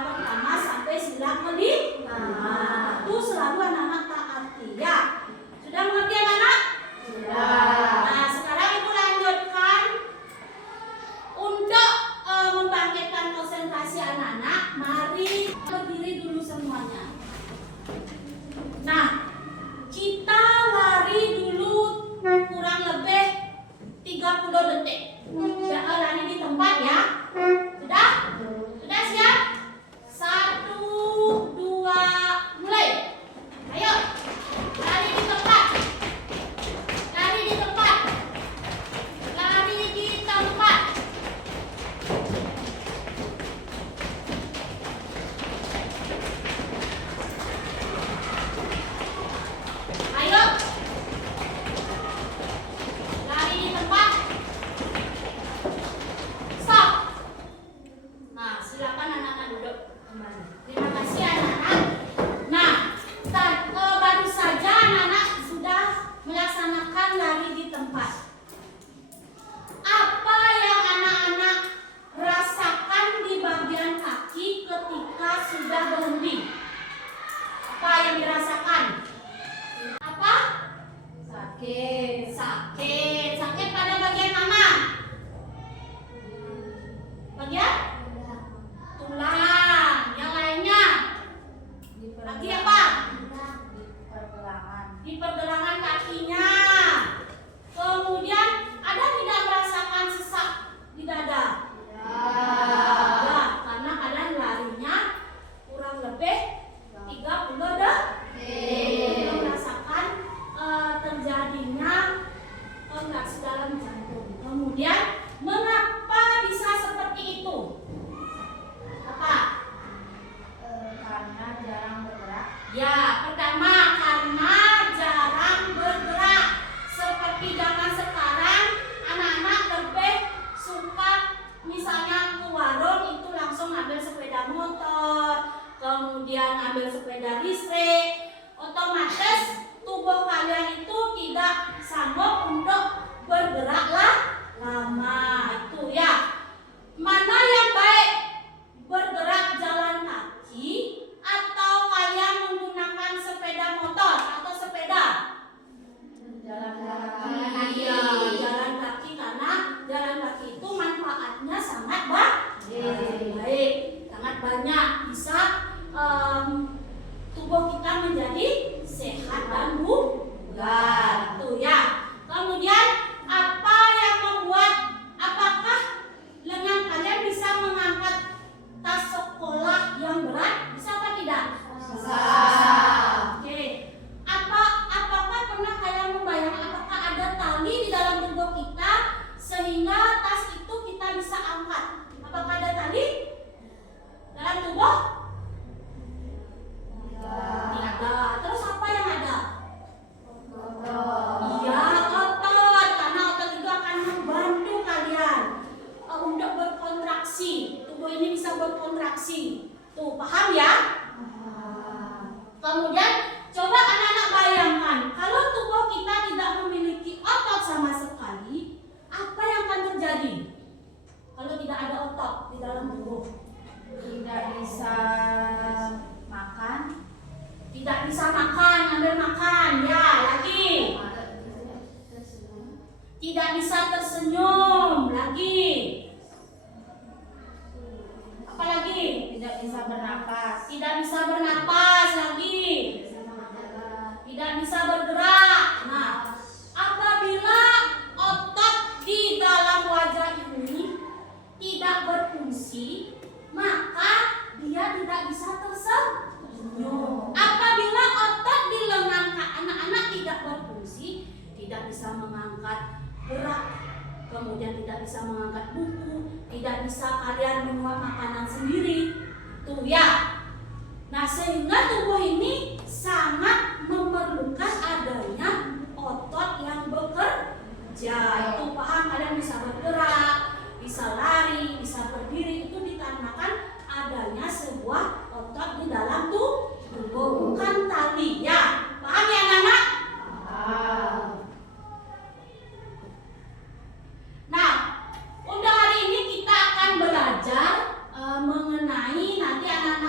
pertama sampai sila kelima. Itu selalu anak-anak taati ya. Sudah mengerti anak-anak? Sudah. Nah, sekarang Ibu lanjutkan untuk membangkitkan konsentrasi anak-anak. Mari berdiri dulu semuanya. Nah, kita lari dulu kurang lebih 30 detik. Jangan lari di tempat ya. Sudah? Sudah siap? 1, 2, mulai. Ayo. Lari di tempat. Lari di tempat. Lari di tempat. Ayo. Lari di tempat. Stop. Nah, silakan anak-anak duduk kembali. Terima kasih anak-anak. Nah, baru saja anak-anak sudah melaksanakan lari di tempat. Apa yang anak-anak rasakan di bagian kaki ketika sudah berhenti? Apa yang dirasakan? Apa? Sakit. Sakit. Sakit pada bagian mana? Bagian? Tulang. Yang lainnya? Lagi apa? Di pergelangan kakinya. Kemudian ada tidak merasakan sesak di dada? Ya, karena kalian larinya kurang lebih 30 detik. Merasakan terjadinya kontraksi dalam jantung. Kemudian mengapa bisa seperti itu? Apa? Karena jarang bergerak. Ya, pertama karena jarang bergerak. Seperti zaman sekarang, anak-anak lebih suka misalnya ke warung itu langsung ambil sepeda motor, kemudian ambil sepeda listrik. Otomatis tubuh kalian itu tidak sanggup untuk bergeraklah lama. Itu ya. Mana yang baik? Bergerak jalan kaki atau kalian menggunakan sepeda motor atau sepeda? Jalan Iya, jalan kaki karena jalan kaki itu manfaatnya sangat baik, sangat banyak, bisa tubuh kita menjadi sehat dan bugar. Itu ya. Kemudian apa yang membuat, apakah lengan kalian bisa mengangkat tas sekolah yang berat? Bisa apa tidak? Bisa. Oke. Apakah pernah kalian membayangkan apakah ada tali di dalam tubuh kita sehingga tas itu kita bisa angkat? Apakah ada tali dalam tubuh? Tidak ada. Terus apa yang ada? Iya, otot. Karena otot itu akan membantu kalian untuk berkontraksi. Tubuh ini bisa berkontraksi. Tuh, paham ya? Kemudian coba anak-anak bayangkan, kalau tubuh kita tidak memiliki otot sama sekali, apa yang akan terjadi? Kalau tidak ada otot di dalam tubuh, Tidak bisa makan. tidak bisa makan, ambil makan, ya lagi. Tidak bisa tersenyum, lagi. Apa lagi? Tidak bisa bernapas. Tidak bisa bernapas, lagi. Tidak bisa bergerak. Nah, apabila otot di dalam wajah ini tidak berfungsi, maka dia tidak bisa tersenyum. Apabila otot di lengan anak-anak tidak berfungsi, tidak bisa mengangkat berat, kemudian tidak bisa mengangkat buku, tidak bisa kalian menguap makanan sendiri. Tuh ya. Nah, sehingga tubuh ini sangat memerlukan adanya otot yang bekerja. Itu paham, kalian bisa bergerak, bisa lari, bisa berdiri, itu dikarenakan adanya sebuah otot di dalam tubuh, bukan tali ya. Paham ya anak-anak? Nah, untuk hari ini kita akan belajar mengenai nanti anak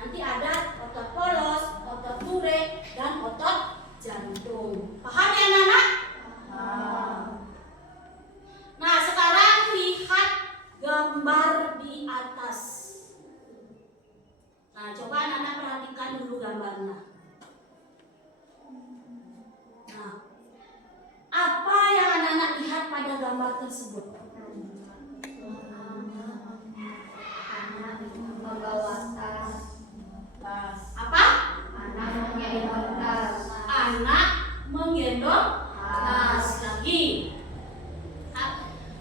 Nanti ada otot polos, otot duri, dan otot jantung. Paham ya anak-anak? Nah, sekarang lihat gambar di atas. Nah, coba anak-anak perhatikan dulu gambarnya. Nah, apa yang anak-anak lihat pada gambar tersebut? Membawa tas. Apa? Anak menggendong tas. Anak menggendong tas. Lagi.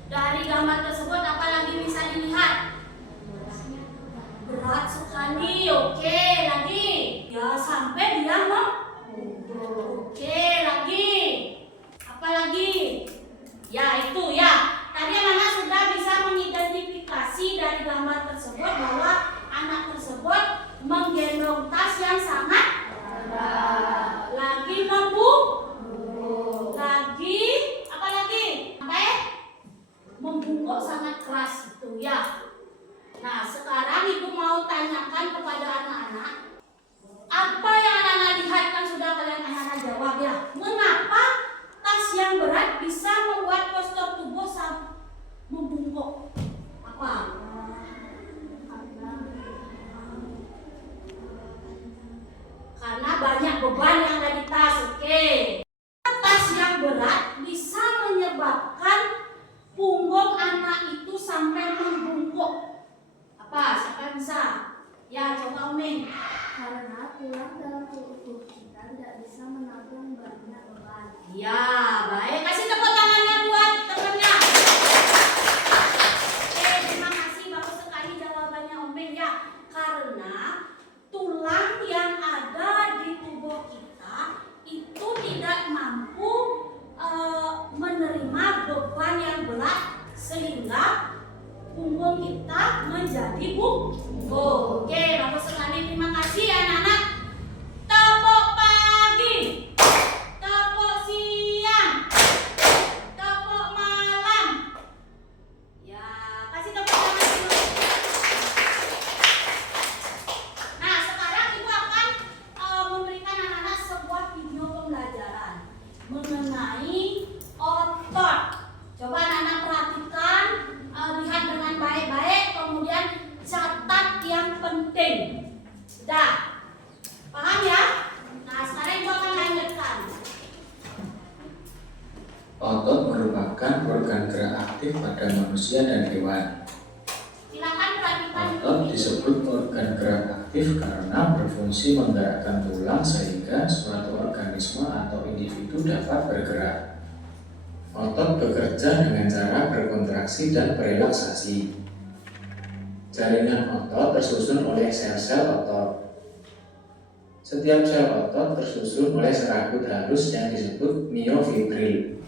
Dari gambar tersebut apa lagi bisa dilihat? Berat sekali. Oke, lagi. Ya, sampai dia Oke, lagi. Apa lagi? Ya, itu ya. Tadi anak sudah bisa mengidentifikasi dari gambar tersebut bahwa anak tersebut menggendong tas yang sangat berat. Lagi lagi apa lagi? Sampai membungkuk sangat keras itu ya. Nah, sekarang ibu mau tanyakan kepada anak-anak, apa yang anak-anak lihat kan sudah kalian anak-anak jawab ya. Mengapa tas yang berat bisa membuat postur tubuh membungkuk? Apa? Karena banyak beban yang ada di tas. Oke. Tas yang berat bisa menyebabkan punggung anak itu sampai membungkuk. Apa? Siapa yang bisa? Ya, coba Umi. Karena tulang dalam tubuh kita tidak bisa menampung banyak beban. Ya, baik. Kasih tepuk tangannya buat temannya. Oke, terima kasih. Bagus sekali jawabannya Om Ben ya. Karena tulang yang ada di tubuh kita itu tidak mampu menerima beban yang berat sehingga punggung kita menjadi bungkuk. Oke, bagus sekali. Terima kasih anak-anak. Tepuk pagi, tepuk siang, tepuk malam. Ya, kasih tepuk tangan dulu. Nah, sekarang ibu akan memberikan anak-anak sebuah video pembelajaran mengenai otot. Coba anak-anak perhatikan, lihat dengan baik-baik, kemudian catat yang penting. Sudah paham ya? Nah, sekarang ibu akan lanjutkan. Otot merupakan organ gerak aktif pada manusia dan hewan. Silakan perhatikan. Otot disebut organ gerak aktif karena berfungsi menggerakkan tulang sehingga suatu organisme atau individu dapat bergerak. Otot bekerja dengan cara berkontraksi dan berelaksasi. Jaringan otot tersusun oleh sel-sel otot. Setiap sel otot tersusun oleh serabut halus yang disebut miofibril.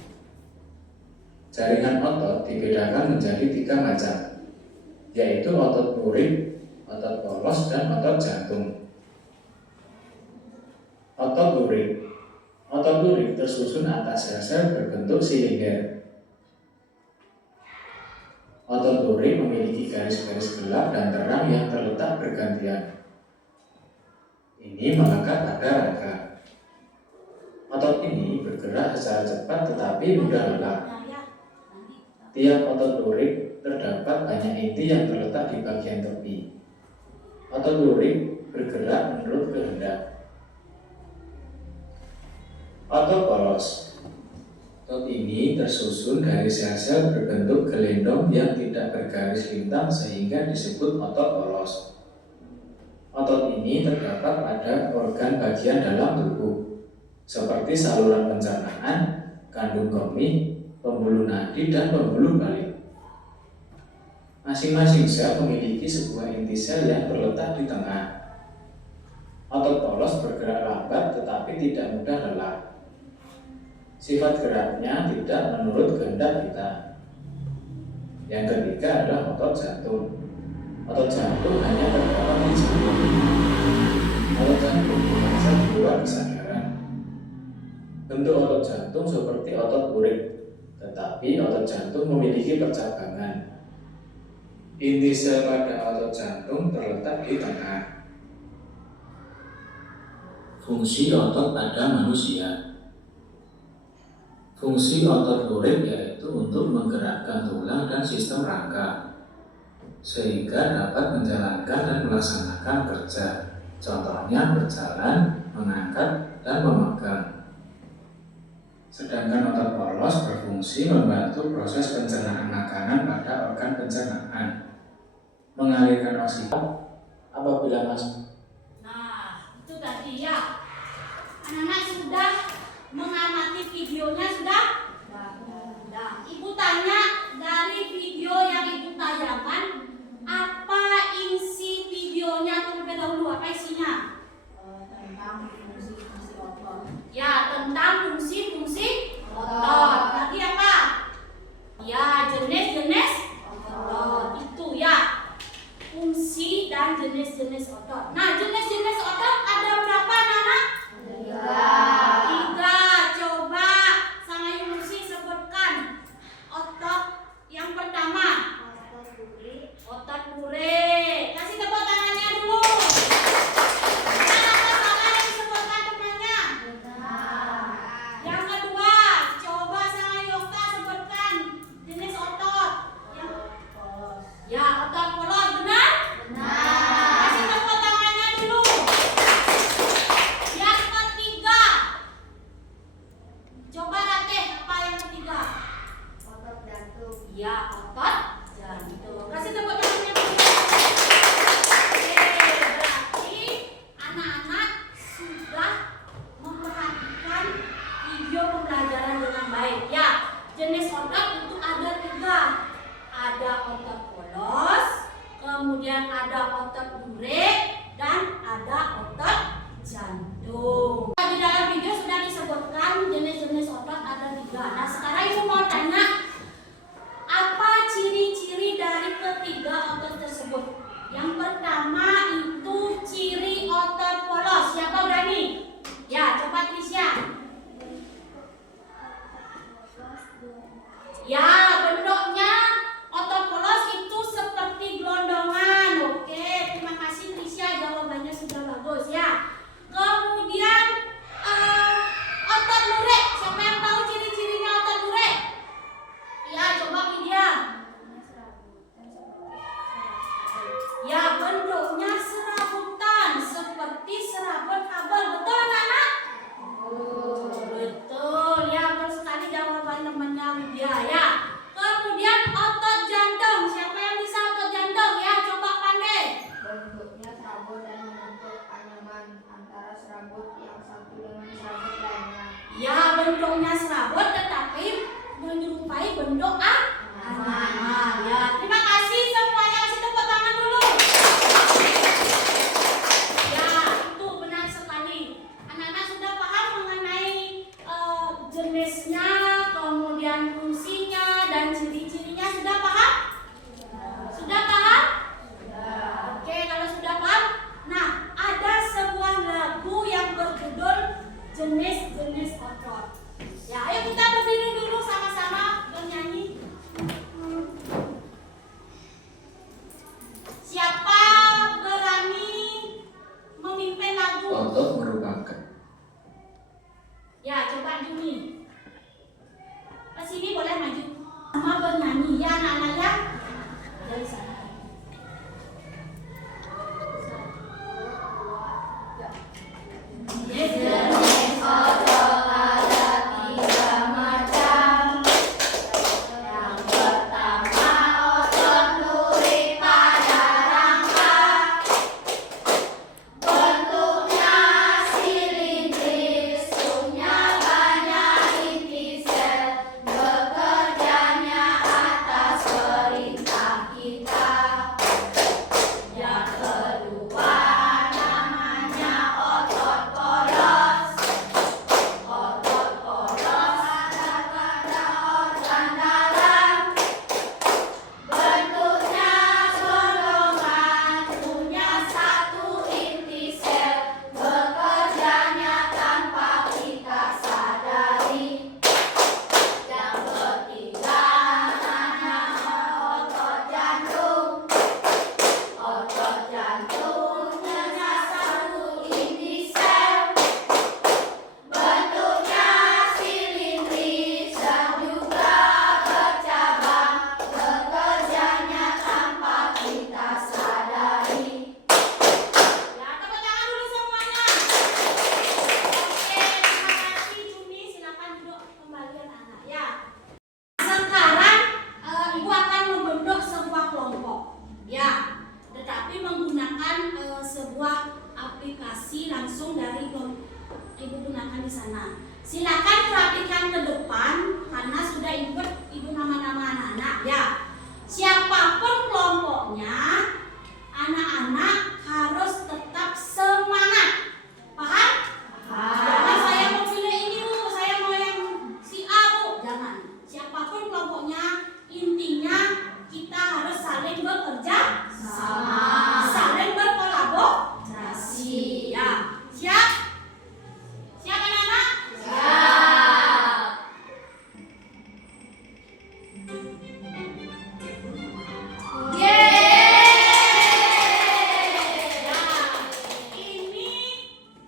Jaringan otot dibedakan menjadi 3 macam, yaitu otot lurik, otot polos, dan otot jantung. Otot lurik. Otot lurik tersusun atas sel-sel berbentuk silinder. Otot lurik memiliki garis-garis gelap dan terang yang terletak bergantian. Ini melekat pada raga. Otot ini bergerak secara cepat tetapi mudah lelah. Tiap otot lurik terdapat banyak inti yang terletak di bagian tepi. Otot lurik bergerak menurut kehendak. Otot polos. Otot ini tersusun dari sel-sel berbentuk gelendong yang tidak bergaris lintang sehingga disebut otot polos. Otot ini terdapat pada organ bagian dalam tubuh, seperti saluran pencernaan, kandung kemih, pembuluh nadi, dan pembuluh balik. Masing-masing sel memiliki sebuah inti sel yang terletak di tengah. Otot polos bergerak lambat tetapi tidak mudah lelah. Sifat geraknya tidak menurut kehendak kita. Yang ketiga adalah otot jantung. Otot jantung hanya terdapat di jantung. Otot jantung berasal di luar kesadaran. Bentuk otot jantung seperti otot lurik, tetapi otot jantung memiliki percabangan. Inti sel pada otot jantung terletak di tengah. Fungsi otot pada manusia. Fungsi otot lurik yaitu untuk menggerakkan tulang dan sistem rangka sehingga dapat menjalankan dan melaksanakan kerja. Contohnya berjalan, mengangkat, dan memegang. Sedangkan otot polos berfungsi membantu proses pencernaan makanan pada organ pencernaan, mengalirkan oksigen apabila masuk. Nah, itu tadi ya. Anak-anak sudah mengamati videonya sudah? Nah, Ibu tanya dari video yang Ibu tayangkan, apa isi videonya terlebih dahulu? Apa isinya? Tentang fungsi-fungsi otot. Ya, tentang fungsi-fungsi otot. Tadi apa? Ya, jenis-jenis otot. Itu ya. Fungsi dan jenis-jenis otot. Nah, jenis-jenis otot ada berapa, Nana? 3. Coba Sang Ayu Musi sebutkan otot yang pertama. Otot lurik. Kasih tepuk tangannya dulu. Dan apa salah yang disebutkan temannya? Yang kedua, coba Sang Ayu Okta sebutkan jenis otot. Ya, otot polos, benar? Kasih tepuk tangannya dulu. Yang ketiga, coba Ratih, apa yang ketiga? Otot jantung. Ya, otot jantung. Kasih tepuk tangannya dulu. Oke, berarti anak-anak sudah memperhatikan video pembelajaran dengan baik. Ya, jenis otot itu ada 3. Ada otot polos, kemudian ada otot lurik, dan ada otot jantung. Di dalam video sudah disebutkan jenis-jenis otot ada 3. Nah, sekarang Ibu mau tanya, apa ciri-ciri dari ketiga otot tersebut? Yang pertama itu ciri otot polos. Siapa berani? Ya, coba Trisha. Ya, bentuknya otot polos itu seperti gelondongan. Oke, terima kasih Trisha, jawabannya sudah bagus ya. Kemudian otot lurik. Siapa yang tahu ciri-cirinya otot lurik? Ya, coba Widya. Ya, bentuknya serabutan seperti serabut kabel. Betul anak-anak? Betul ya, betul sekali jawaban temannya Widya ya. Kemudian otot jantung. Siapa yang bisa otot jantung ya? Coba pandai. Bentuknya serabut dan membentuk anyaman antara serabut yang satu dengan serabut lainnya. Ya, bentuknya serabut tetapi menyerupai bentuk anyaman. Ya, terima kasih semuanya, kasih tepuk tangan dulu. Ya, itu benar sekali. Anak-anak sudah paham mengenai jenisnya, kemudian fungsinya dan ciri-cirinya, sudah paham? Sudah paham? Oke, kalau sudah paham, nah ada sebuah lagu yang berjudul jenis-jenis otot. Ya, ayo kita berdiri dulu sama-sama bernyanyi. aplikasi langsung dari Ibu gunakan di sana. Silakan perhatikan ke depan karena sudah Ibu nama-nama anak-anak ya. Siapapun kelompoknya, anak-anak harus tetap semangat. Paham? Jangan saya mau pilih ini Bu, saya mau yang si A Bu. Jangan. Siapapun kelompoknya, intinya kita harus saling bekerja sama, saling berkolaborasi. Ya, siap? Siap anak-anak? Siap. Ini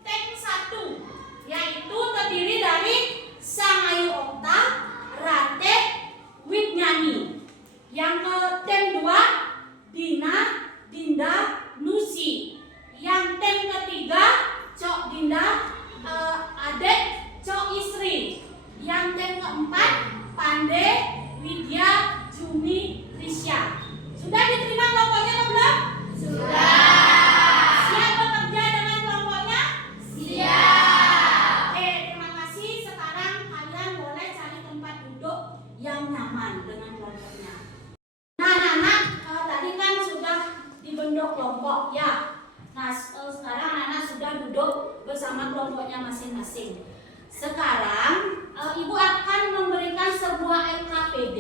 tank 1, yaitu terdiri dari Sangayu Okta, Rate, Wignani. Yang ke tank 2, Dina, Dinda, Nusi. Yang tank ketiga, Cok Dinda, Adek, Cok Isri. Yang tank keempat, Pande, Widya, Jumi, Risya. Sudah diterima kelompoknya atau belum? Sudah. Siap bekerja dengan kelompoknya? Siap. Oke, terima kasih. Sekarang kalian boleh cari tempat duduk yang nyaman dengan kelompoknya. Nah, anak-anak, tadi kan sudah dibentuk kelompok ya. Nah, sekarang anak-anak sudah duduk bersama kelompoknya masing-masing. Sekarang Ibu akan memberikan sebuah LKPD.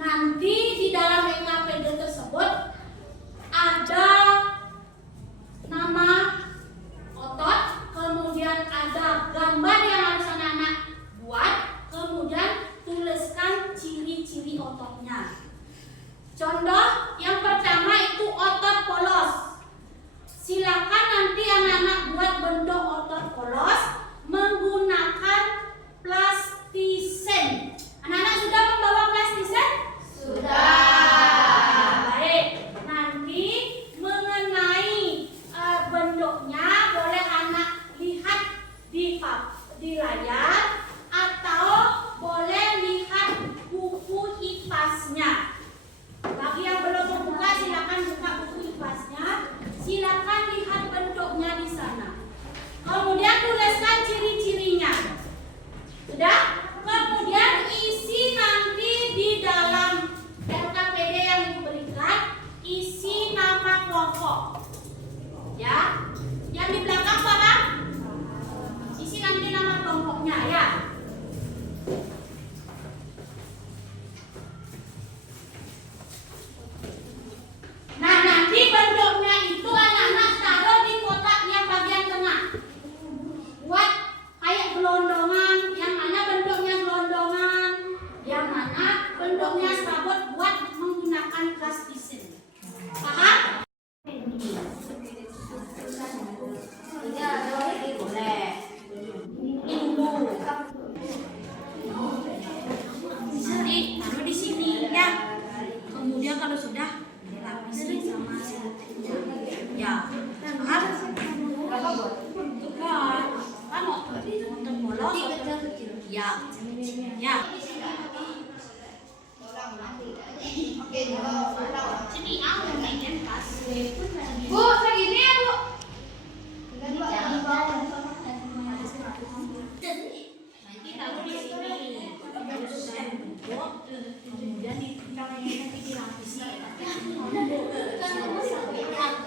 Nanti di dalam LKPD tersebut ada nama otot, kemudian ada gambar yang harus anak-anak buat, kemudian tuliskan ciri-ciri ototnya. Contoh yang pertama itu otot polos. Silakan nanti anak-anak buat bentuk otot polos menggunakan plastisen. Anak-anak sudah membawa plastisen? Sudah. Baik, nanti mengenai bentuknya boleh anak lihat di layar atau boleh lihat buku IPAS-nya. Bagi yang belum membuka, silakan buka buku IPAS-nya. Silakan lihat bentuknya di sana. Kemudian tuliskan ciri-cirinya. Sudah? Kemudian isi nanti di dalam LKPD yang diberikan, isi nama kelompok. Ya. Yang di belakang paham? Isi nanti nama kelompoknya ya. Nah, nanti bentuknya itu anak-anak taruh di kotak yang bagian tengah. Buat kayak gelondongan, yang mana bentuknya gelondongan, yang mana bentuknya serabut buat menggunakan plastisen. Paham? Ini ada ini boleh. Ini dulu. Nanti taruh di sini ya. Kemudian kalau sudah dilapisi sama selotipnya. Ya. Paham? Buat. Kamu untuk bolos. Ya. Ya. Sini aku mainin pas. Bu, segini ya, Bu. Nanti taruh di sini. Saya bentuk, kemudian nanti dilapisi.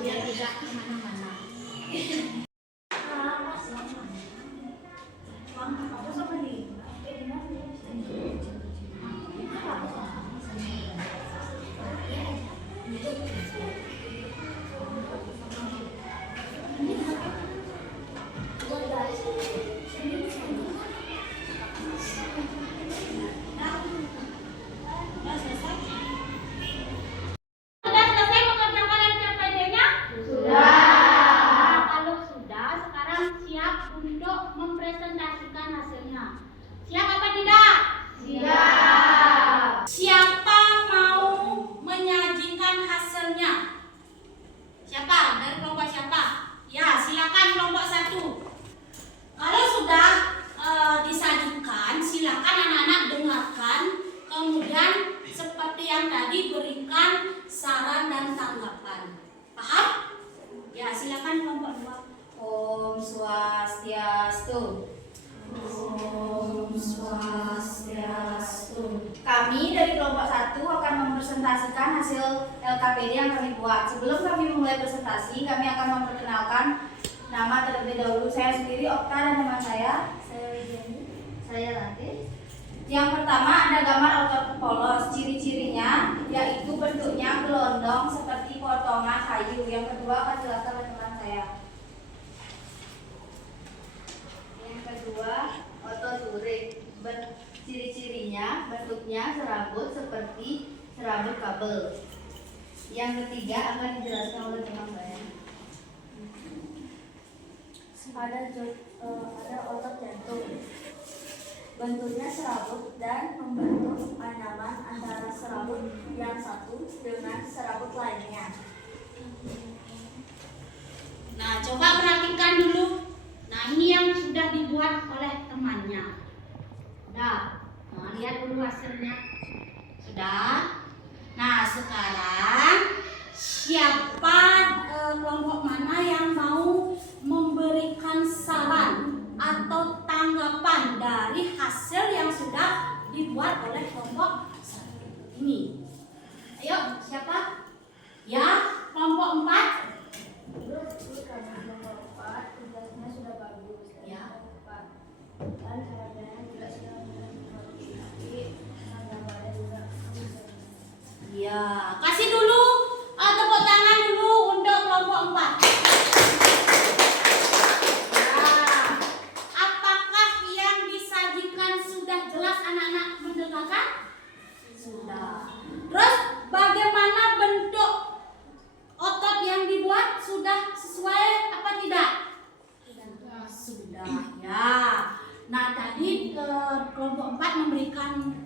Biar tidak kemana-mana. Apa sama nih? Swastiastu. Om Swastiastu. Kami dari kelompok 1 akan mempresentasikan hasil LKPD yang kami buat. Sebelum kami memulai presentasi, kami akan memperkenalkan nama terlebih dahulu. Saya sendiri, Okta, dan teman saya Jenny, saya Ranti. Yang pertama ada gambar otot polos. Ciri-cirinya yaitu bentuknya gelondong seperti potongan kayu. Yang kedua akan dijelaskan oleh teman saya. Yang kedua, otot lurik. Ciri-cirinya bentuknya serabut seperti serabut kabel. Yang ketiga akan dijelaskan oleh teman saya. Ada otot jantung. Bentuknya serabut dan membentuk anyaman antara serabut yang satu dengan serabut lainnya. Nah, coba perhatikan dulu. Nah, ini yang sudah dibuat oleh temannya. Sudah. Nah, lihat dulu hasilnya. Sudah. Nah, sekarang siapa kelompok mana yang mau memberikan saran atau tanggapan dari hasil yang sudah dibuat oleh kelompok ini? Ayo, siapa? Ya, kelompok 4. Kelompok 4 tugasnya sudah bagus. Ya. Dan caranya juga sudah mengerti. Tapi gambarnya juga Ya, kasih dulu tepuk tangan dulu untuk kelompok 4. Nah, apakah yang disajikan sudah jelas anak-anak mendengarkan? Sudah. Terus bagaimana bentuk otot yang dibuat? Sudah sesuai apa tidak? Sudah ya. Nah, tadi kelompok 4 memberikan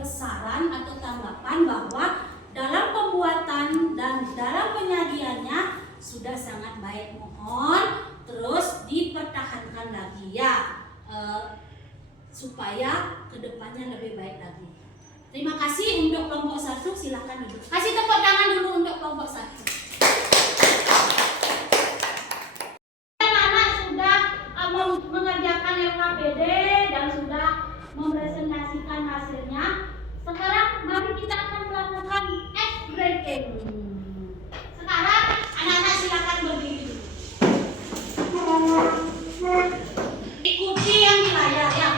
saran atau tanggapan bahwa dalam pembuatan dan dalam penyajiannya sudah sangat baik. Mohon terus dipertahankan lagi ya, supaya kedepannya lebih baik lagi. Terima kasih untuk kelompok 1. Silakan duduk. Kasih tepuk tangan dulu untuk kelompok 1. Anak-anak sudah mengerjakan LKPD dan sudah mempresentasikan hasilnya. Sekarang mari kita akan melakukan ice breaking. Sekarang anak-anak silakan berdiri. Ikuti yang di layar ya.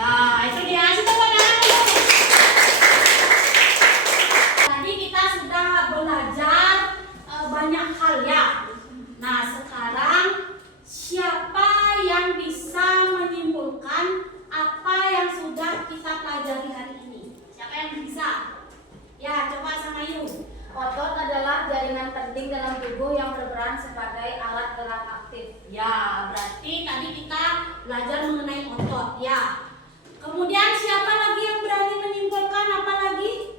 Ya, itu dia. Kasih tepuk tangan dulu. Tadi kita sudah belajar banyak hal ya. Nah, sekarang siapa yang bisa menyimpulkan apa yang sudah kita pelajari hari ini? Siapa yang bisa? Ya, coba sama Yu. otot adalah jaringan penting dalam tubuh yang berperan sebagai alat gerak aktif. Ya, berarti tadi kita belajar mengenai otot ya. Kemudian siapa lagi yang berani menyimpulkan apa lagi?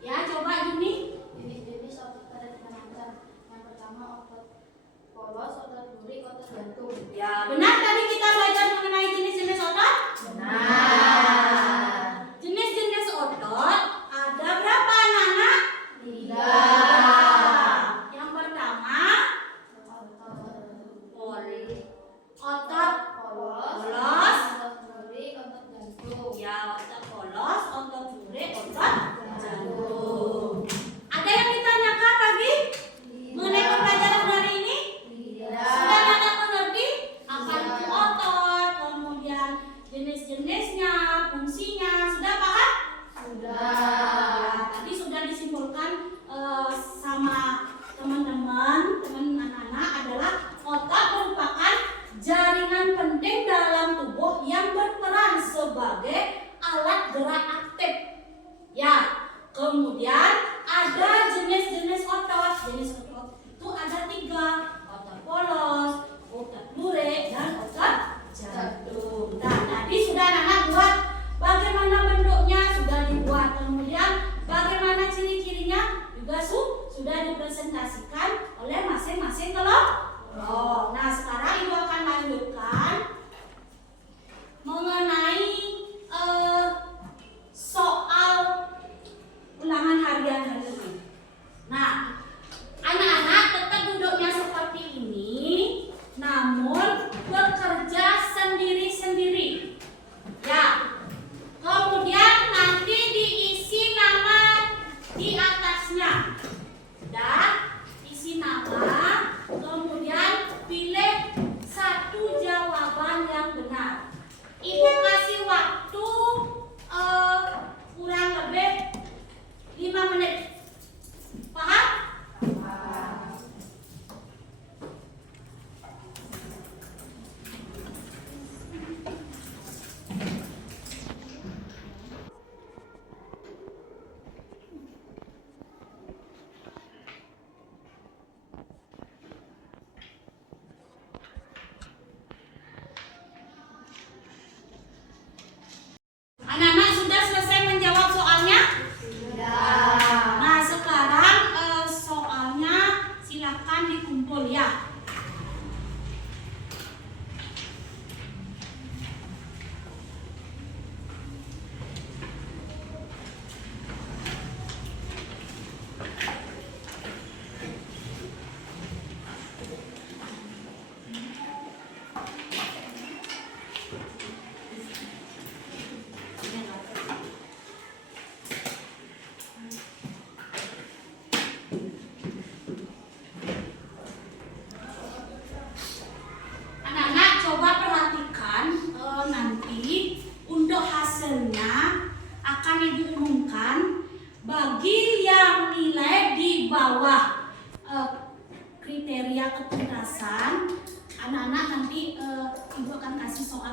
Ya, coba Juni. Jenis-jenis otot ada 3 macam. Yang pertama otot polos, otot lurik, otot jantung. Ya, benar tadi kita belajar mengenai jenis-jenis otot? Benar. Jenis-jenis otot ada berapa anak-anak? 3. Yang pertama, otot Polos, otot lurik, otot jantung. ya, otot polos, otot lurik, otot jantung. Ada yang ditanyakan lagi mengenai pembelajaran hari ini? Sudah anak mengerti apa itu otot?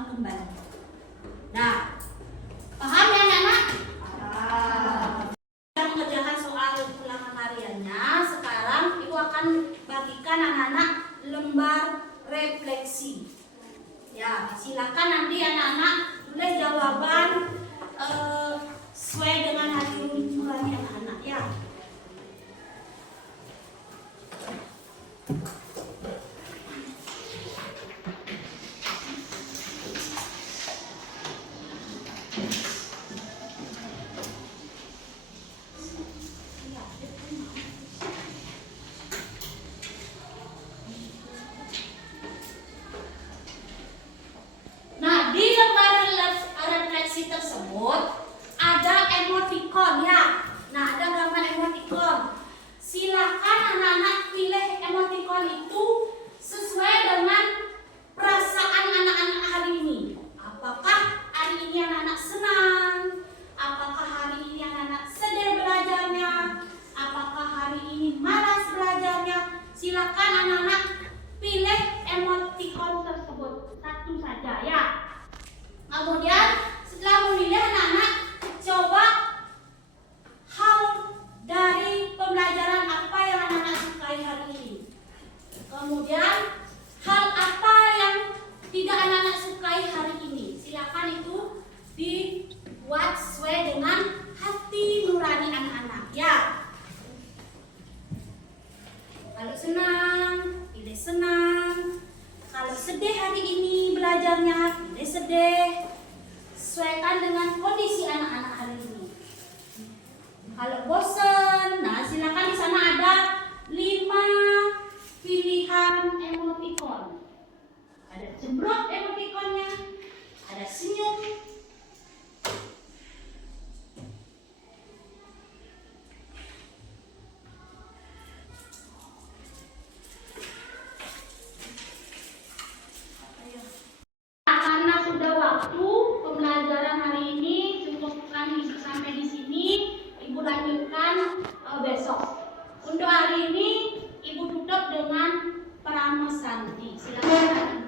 kembali. Nah, paham ya anak-anak? Kita mengerjakan soal ulangan hariannya. Sekarang Ibu akan bagikan anak-anak lembar refleksi. Ya, silakan nanti anak-anak tulis jawaban sesuai dengan hari nurani anak-anak ya. Nah, di lembar refleksi tersebut ada emoticon ya. Nah, ada gambar emoticon. Silakan anak-anak pilih emoticon itu sesuai dengan perasaan anak-anak hari ini. Apakah hari ini anak-anak senang? Apakah hari ini anak-anak sedih belajarnya? Apakah hari ini malas belajarnya? Silakan anak-anak pilih emoticon tersebut satu saja ya. Kemudian setelah memilih anak-anak coba hal dari pembelajaran apa yang anak-anak sukai hari ini. Kemudian hal apa yang tidak anak-anak sukai hari ini. Silakan itu dibuat sesuai dengan hati nurani anak-anak ya. Kalau senang, pilih senang. Kalau sedih hari ini belajarnya, pilih sedih. Sesuaikan dengan kondisi anak-anak hari ini. Kalau bosan, nah silakan di sana ada 5 pilihan emoticon. Ada cemberut emoticonnya, ada senyum, karena sudah waktu pembelajaran hari ini cukupkan sampai di sini. Ibu lanjutkan besok. Untuk hari ini Ibu tutup dengan Pramesanti. Silakan.